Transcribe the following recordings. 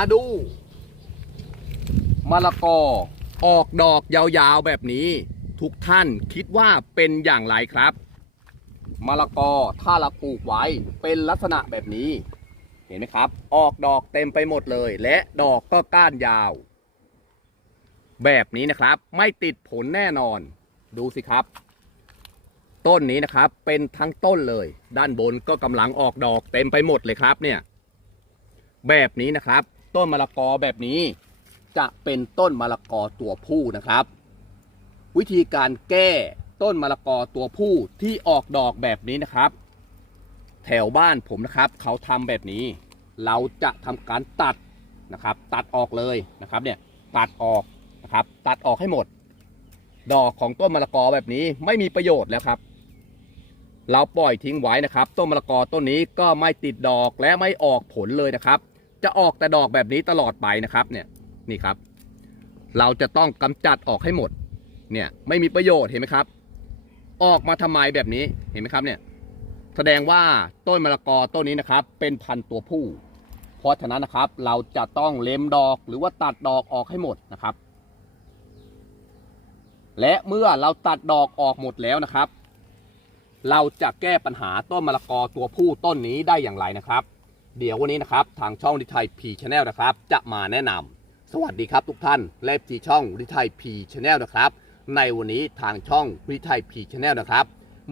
มาดูมะละกอออกดอกยาวๆแบบนี้ ทุกท่านคิดว่าเป็นอย่างไรครับมะละกอถ้าเราปลูกไว้เป็นลักษณะแบบนี้ เห็นไหมครับ ออกดอกเต็มไปหมดเลย และดอกก็ก้านยาว แบบนี้นะครับไม่ติดผลแน่นอน ดูสิครับ ต้นนี้นะครับเป็นทั้งต้นเลย ด้านบนก็กำลังออกดอกเต็มไปหมดเลยครับเนี่ย แบบนี้นะครับ ต้นมะละกอแบบนี้ จะเป็นต้นมะละกอตัวผู้นะครับ วิธีการแก้ต้นมะละกอตัวผู้ที่ออกดอกแบบนี้นะครับ แถวบ้านผมนะครับเขาทำแบบนี้ เราจะทำการตัดนะครับ ตัดออกเลยนะครับเนี่ยตัดออกนะครับ ตัดออกให้หมด ดอกของต้นมะละกอแบบนี้ไม่มีประโยชน์แล้วครับเราปล่อยทิ้งไว้นะครับ ต้นมะละกอต้นนี้ก็ไม่ติดดอกและไม่ออกผลเลยนะครับ จะออกแต่ดอกแบบนี้ตลอดไปนะครับเนี่ยนี่ครับ เราจะต้องกำจัดออกให้หมด เนี่ยไม่มีประโยชน์เห็นไหมครับ ออกมาทำไมแบบนี้เห็นไหมครับเนี่ยแสดงว่าต้นมะละกอต้นนี้นะครับ เป็นพันตัวผู้ เพราะฉะนั้นนะครับ เราจะต้องเล็มดอกหรือว่าตัดดอกออกให้หมดนะครับ และเมื่อเราตัดดอกออกหมดแล้วนะครับ เราจะแก้ปัญหาต้นมะละกอตัวผู้ต้นนี้ได้อย่างไรนะครับ เดี๋ยววันนี้นะครับ ทางช่องดิไทยพีชแนลนะครับ จะมาแนะนำสวัสดีครับทุกท่านและที่ช่องดิไทยพีชแนลนะครับ ในวันนี้ทางช่องดิไทยพีชแนลนะครับ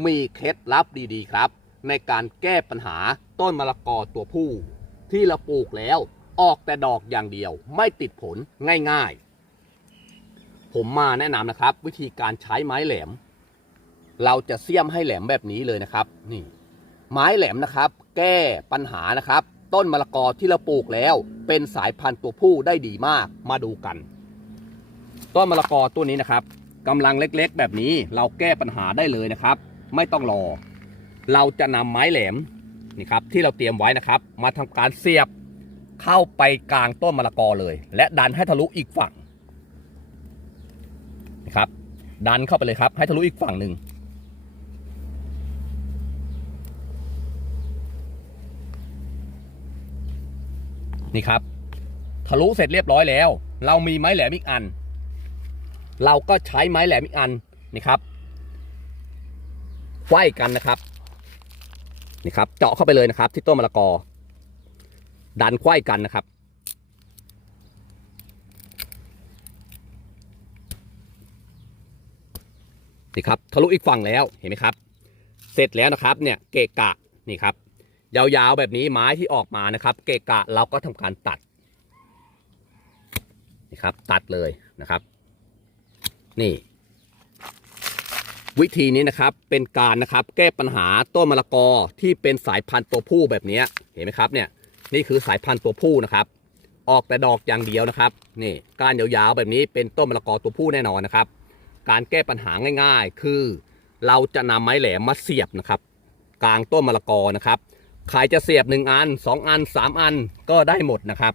มีเคล็ดลับดีๆครับ ในการแก้ปัญหาต้นมะละกอตัวผู้ ที่เราปลูกแล้วออกแต่ดอกอย่างเดียว ไม่ติดผลง่ายๆ ผมมาแนะนำนะครับ วิธีการใช้ไม้แหลม เราจะเสียมให้แหลมแบบนี้เลยนะครับ นี่ ไม้แหลมนะครับ แก้ปัญหานะครับ ต้นมะละกอที่เราปลูกแล้ว เป็นสายพันธุ์ตัวผู้ได้ดีมากมาดูกัน ต้นมะละกอตัวนี้นะครับกำลังเล็กๆ แบบนี้เราแก้ปัญหาได้เลยนะครับ ไม่ต้องรอ เราจะนำไม้แหลมนี่ครับที่เราเตรียมไว้นะครับ มาทำการเสียบเข้าไปกลางต้นมะละกอเลย และดันให้ทะลุอีกฝั่งนะครับดันเข้าไปเลยครับ ให้ทะลุอีกฝั่งหนึ่ง นี่ครับ ทะลุเสร็จเรียบร้อยแล้ว เรามีไม้แหลมอีกอัน เราก็ใช้ไม้แหลมอีกอันนี่ครับไขว้กันนะครับนี่ครับ เจาะเข้าไปเลยนะครับ ที่ต้นมะละกอ ดันไขว้กันนะครับ นี่ครับทะลุอีกฝั่งแล้วเห็นไหมครับ เสร็จแล้วนะครับเนี่ยเกะกะนี่ครับ ยาวๆแบบนี้ไม้ที่ออกมานะครับ เกะกะเราก็ทำการตัดนี่ครับ ตัดเลยนะครับ นี่ วิธีนี้นะครับเป็นการนะครับ แก้ปัญหาต้นมะละกอที่เป็นสายพันธุ์ตัวผู้แบบนี้เห็นไหมครับ เนี่ย นี่คือสายพันธุ์ตัวผู้นะครับ ออกแต่ดอกอย่างเดียวนะครับ นี่กานยาวๆแบบนี้เป็นต้นมะละกอตัวผู้แน่นอนนะครับ การแก้ปัญหาง่าย ๆ คือ เราจะนำไม้แหลมมาเสียบนะครับกลางต้นมะละกอนะครับ ใครจะเสียบ 1 อัน 2 อัน 3 อันก็ได้หมดนะครับ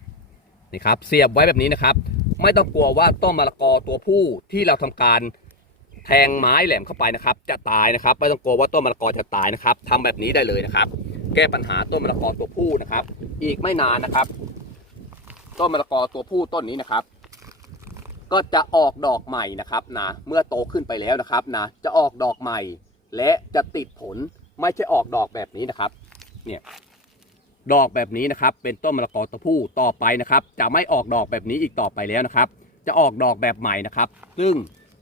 นี่ครับเสียบไว้แบบนี้นะครับ ไม่ต้องกลัวว่าต้นมะละกอตัวผู้ที่เราทำการแทงไม้แหลมเข้าไปนะครับ จะตายนะครับ ไม่ต้องกลัวว่าต้นมะละกอจะตายนะครับทำแบบนี้ได้เลยนะครับ แก้ปัญหาต้นมะละกอตัวผู้นะครับ อีกไม่นานนะครับ ต้นมะละกอตัวผู้ต้นนี้นะครับ ก็จะออกดอกใหม่นะครับนะเมื่อโตขึ้นไปแล้วนะครับนะจะออกดอกใหม่ และจะติดผลไม่ใช่ออกดอกแบบนี้นะครับ เนี่ยดอกแบบนี้นะครับ เป็นต้นมะละกอตัวผู้ต่อไปนะครับ จะไม่ออกดอกแบบนี้อีกต่อไปแล้วนะครับ จะออกดอกแบบใหม่นะครับ ซึ่ง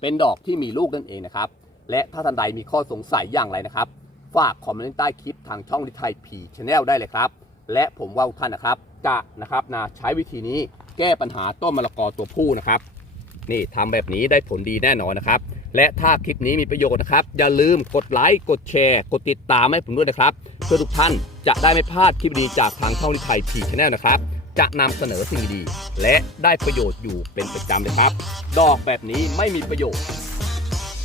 เป็นดอกที่มีลูกนั่นเองนะครับ และถ้าท่านใดมีข้อสงสัยอย่างไรนะครับ ฝากคอมเมนต์ใต้คลิปทางช่องดิไทยพีชแนลได้เลยครับ และผมว่าท่านนะครับจะนะครับนะใช้วิธีนี้แก้ปัญหาต้นมะละกอตัวผู้นะครับ นี่ทำแบบนี้ได้ผลดีแน่นอนนะครับ และถ้าคลิปนี้มีประโยชน์นะครับ อย่าลืมกดไลค์กดแชร์ กดติดตามให้ผมด้วยนะครับ เพื่อทุกท่านจะได้ไม่พลาดคลิปดีจากทางช่องนิไทยพีชแนลนะครับ จะนำเสนอสิ่งดีๆและได้ประโยชน์อยู่เป็นประจำเลยครับ ดอกแบบนี้ไม่มีประโยชน์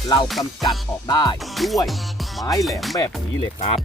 เรากำจัดออกได้ด้วยไม้แหลมแบบนี้เลยครับ